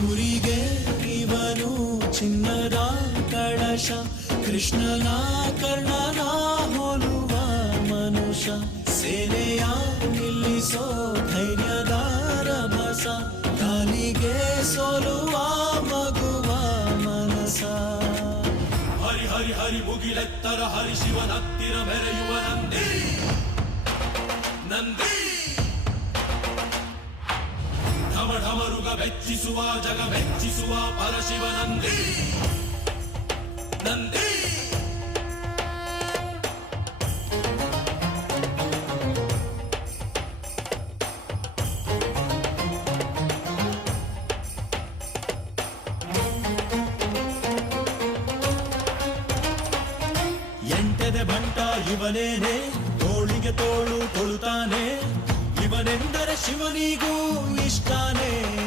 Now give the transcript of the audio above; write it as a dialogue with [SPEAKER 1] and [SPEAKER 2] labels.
[SPEAKER 1] ಊರಿಗೆ ಇವನು ಚಿನ್ನದ ಕಳಶ, ಕೃಷ್ಣನ ಕರ್ಣನ ಹೋಲುವ ಮನುಷ್ಯ. ಸೇನೆಯ ನಿಲ್ಲಿಸೋ ಧೈರ್ಯದಾರ ಬಸ ಕಾಲಿಗೆ ಸೋಲುವ ಮಗುವ ಮನಸ.
[SPEAKER 2] ಹರಿ ಹರಿ ಹರಿ ಮುಗಿಲೆತ್ತರ ಹರಿ ಶಿವನತ್ತಿರ ಹತ್ತಿರ ಬೆರೆಯುವ ನಂದಿ ಢಮ ಢಮರುಗ ಬೆಚ್ಚಿಸುವ ಜಗ ಮೆಚ್ಚಿಸುವ ಪರಶಿವ ನಂದಿ ನಂದಿ
[SPEAKER 1] ಎಂಟದೆ ಬಂಟ ಇವನೇನೆ ಶಿವನಿಗೂ ಇಷ್ಟಾನೇ.